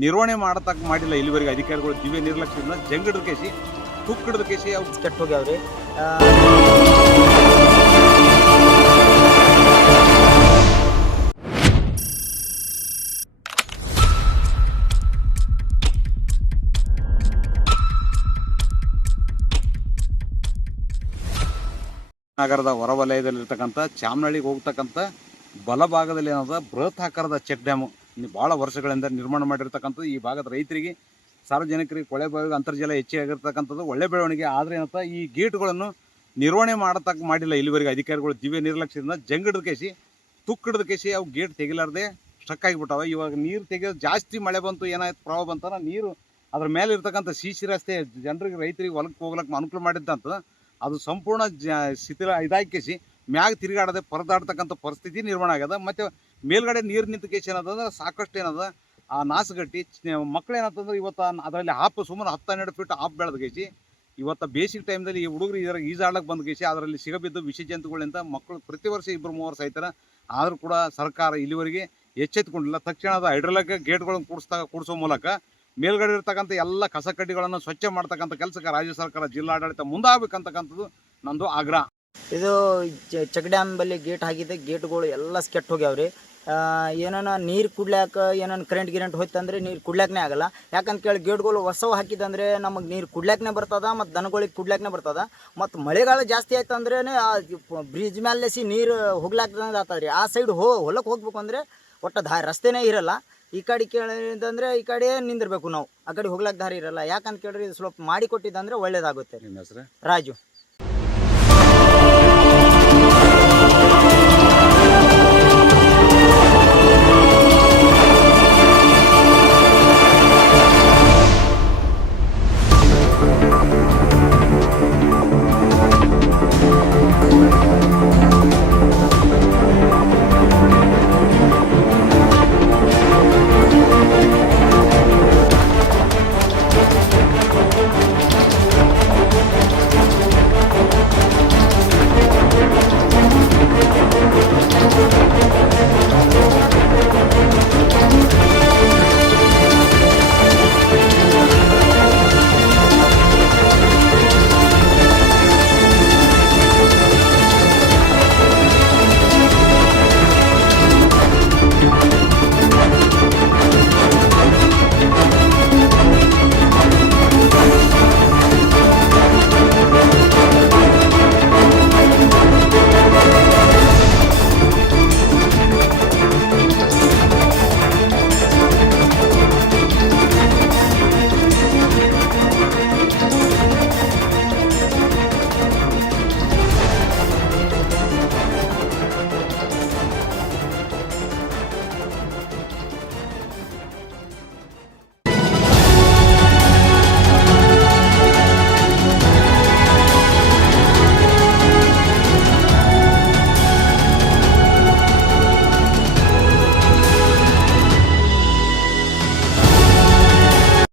ನಿರ್ವಹಣೆ ಮಾಡತಕ್ಕ ಮಾಡಿಲ್ಲ ಇಲ್ಲಿವರೆಗೆ ಅಧಿಕಾರಿಗಳು ದಿವ್ಯ ನಿರ್ಲಕ್ಷ್ಯದಿಂದ ಜಂಗಡದ ಕೇಸಿ ತುಕ್ಕಿಡದ ಕೇಸಿ ಅವು ಕೆಟ್ಟ ಹೋಗ್ಯಾವ್ರಿ. ನಗರದ ಹೊರವಲಯದಲ್ಲಿರ್ತಕ್ಕಂಥ ಚಾಮನಹಳ್ಳಿಗೆ ಹೋಗ್ತಕ್ಕಂಥ ಬಲಭಾಗದಲ್ಲಿ ಏನದ ಬೃಹತ್ ಆಕಾರದ ಚೆಕ್ ಡ್ಯಾಮು ಭಾಳ ವರ್ಷಗಳಿಂದ ನಿರ್ಮಾಣ ಮಾಡಿರ್ತಕ್ಕಂಥದ್ದು. ಈ ಭಾಗದ ರೈತರಿಗೆ ಸಾರ್ವಜನಿಕರಿಗೆ ಕೊಳೆ ಬಾವಿಗೆ ಅಂತರ್ಜಲ ಹೆಚ್ಚಾಗಿರ್ತಕ್ಕಂಥದ್ದು ಒಳ್ಳೆ ಬೆಳವಣಿಗೆ. ಆದರೆ ಏನಂತ ಈ ಗೇಟ್ಗಳನ್ನು ನಿರ್ವಹಣೆ ಮಾಡತಕ್ಕ ಮಾಡಿಲ್ಲ ಇಲ್ಲಿವರೆಗೆ ಅಧಿಕಾರಿಗಳು ದಿವ್ಯ ನಿರ್ಲಕ್ಷ್ಯದಿಂದ ಜಂಗಡದ ಕೇಸಿ ತುಕ್ಕಿಡದ ಕೇಸಿ ಅವು ಗೇಟ್ ತೆಗಿಲಾರ್ದೆ ಸ್ಟಕ್ ಆಗಿಬಿಟ್ಟಾವ. ಇವಾಗ ನೀರು ತೆಗೆಯೋದು ಜಾಸ್ತಿ ಮಳೆ ಬಂತು, ಏನಾಯ್ತು ಪ್ರವಾಹ ಬಂತನ ನೀರು ಅದ್ರ ಮೇಲೆ ಇರ್ತಕ್ಕಂಥ ಸಿಸಿ ರಸ್ತೆ ಜನರಿಗೆ ರೈತರಿಗೆ ಹೊಲಕ್ಕೆ ಹೋಗ್ಲಿಕ್ಕೆ ಅನುಕೂಲ ಮಾಡಿದ್ದಂತ ಅದು ಸಂಪೂರ್ಣ ಶಿಥಿಲ ಇದಾಕಿಸಿ ಮ್ಯಾಗ ತಿರುಗಾಡದೆ ಪರದಾಡ್ತಕ್ಕಂಥ ಪರಿಸ್ಥಿತಿ ನಿರ್ಮಾಣ ಆಗ್ಯದ. ಮತ್ತು ಮೇಲ್ಗಡೆ ನೀರು ನಿಂತ ಕೇಸಿ ಏನದ ಸಾಕಷ್ಟು ಏನದ ಆ ನಾಸಗಟ್ಟಿ ಮಕ್ಳು ಏನಂತಂದ್ರೆ ಇವತ್ತು ಅದರಲ್ಲಿ ಸುಮಾರು 10-12 ಫೀಟ್ ಹಾಪ್ ಬೆಳೆದ ಕೇಸಿ ಇವತ್ತು ಬೇಸಿಕ್ ಟೈಮ್ದಲ್ಲಿ ಈ ಹುಡುಗರು ಇದರ ಈಜಾಡ್ಲಕ್ಕೆ ಬಂದ ಕೇಸಿ ಅದರಲ್ಲಿ ಸಿಗಬಿದ್ದು ವಿಷ ಜಂತುಗಳಿಂದ ಮಕ್ಕಳು ಪ್ರತಿ ವರ್ಷ 2-3 ಸಾಯ್ತಾರೆ. ಆದರೂ ಕೂಡ ಸರ್ಕಾರ ಇಲ್ಲಿವರೆಗೆ ಎಚ್ಚೆತ್ತುಕೊಂಡಿಲ್ಲ. ತಕ್ಷಣದ ಹೈಡ್ರಾಲಿಕ್ ಗೇಟ್ಗಳನ್ನು ಕೂಡಿಸೋ ಮೂಲಕ ಮೇಲ್ಗಡೆ ಇರ್ತಕ್ಕಂಥ ಎಲ್ಲ ಕಸ ಕಡ್ಡಿಗಳನ್ನು ಸ್ವಚ್ಛ ಮಾಡ್ತಕ್ಕಂಥ ಕೆಲಸಕ್ಕೆ ರಾಜ್ಯ ಸರ್ಕಾರ ಜಿಲ್ಲಾಡಳಿತ ಮುಂದಾಗಬೇಕಂತಕ್ಕಂಥದ್ದು ನಂದು ಆಗ್ರಹ. ಇದು ಚೆಕ್ ಡ್ಯಾಮ್ ಬಲ್ಲಿ ಗೇಟ್ ಹಾಕಿದೆ, ಗೇಟ್ಗಳು ಎಲ್ಲ ಕೆಟ್ಟ ಹೋಗ್ಯಾವ್ರಿ. ಏನಾನ ನೀರು ಕುಡ್ಲಾಕ ಏನಾನ ಕರೆಂಟ್ ಹೋಯ್ತಂದ್ರೆ ನೀರು ಕುಡ್ಲಾಕನೇ ಆಗಲ್ಲ. ಯಾಕಂತ ಕೇಳಿ ಗೇಟ್ಗಳು ಹೊಸವು ಹಾಕಿದಂದ್ರೆ ನಮಗೆ ನೀರು ಕುಡ್ಲಾಕನೇ ಬರ್ತದ, ಮತ್ತು ದನಗಳಿಗೆ ಕುಡ್ಲಾಕನೇ ಬರ್ತದ. ಮತ್ತು ಮಳೆಗಾಲ ಜಾಸ್ತಿ ಆಯ್ತು ಅಂದ್ರೆ ಬ್ರಿಡ್ಜ್ ಮೇಲೆ ನೀರು ಹೋಗ್ಲಾಕ್ದಂಗೆ ಆಗ್ತದ್ರಿ. ಆ ಸೈಡ್ ಹೊಲಕ್ಕೆ ಹೋಗ್ಬೇಕು ಅಂದರೆ ಒಟ್ಟು ರಸ್ತೆನೇ ಇರಲ್ಲ. ಈ ಕಡೆ ಕೇಳಿದಂದ್ರೆ ಈ ಕಡೆ ನಿಂದಿರ್ಬೇಕು ನಾವು, ಆ ಕಡೆ ಹೋಗ್ಲಾಕ ದಾರಿ ಇರಲ್ಲ. ಯಾಕಂತ ಕೇಳ್ರಿ ಸ್ವಲ್ಪ ಮಾಡಿ ಕೊಟ್ಟಿದ್ದಂದ್ರೆ ಒಳ್ಳೇದಾಗುತ್ತೆ. ನಿಮ್ಮ ಹೆಸರು? ರಾಜು.